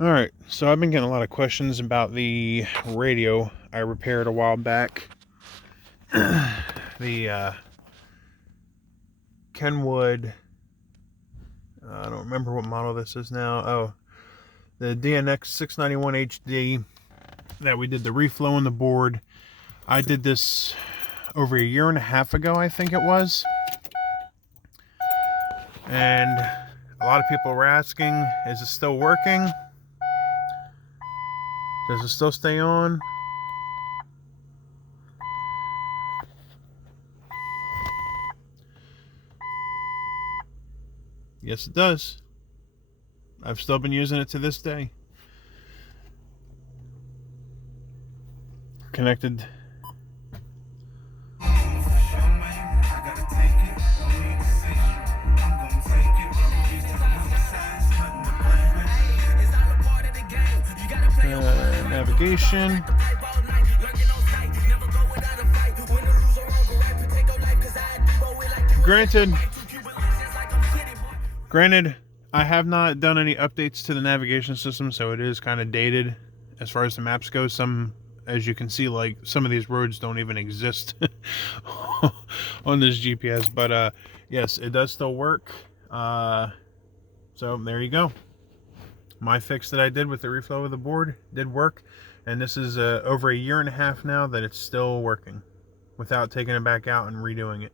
Alright, so I've been getting a lot of questions about the radio I repaired a while back. The Kenwood, I don't remember what model this is now. Oh, the DNX 691 HD that we did the reflow on the board. I did this over a year and a half ago, I think it was. And a lot of people were asking, is it still working? Does it still stay on? Yes, it does. I've still been using it to this day. Connected. Navigation. Granted, I have not done any updates to the navigation system, so it is kind of dated as far as the maps go. Some, as you can see, like some of these roads don't even exist on this GPS. But yes, it does still work. So there you go. My fix that I did with the reflow of the board did work, and this is over a year and a half now that it's still working without taking it back out and redoing it.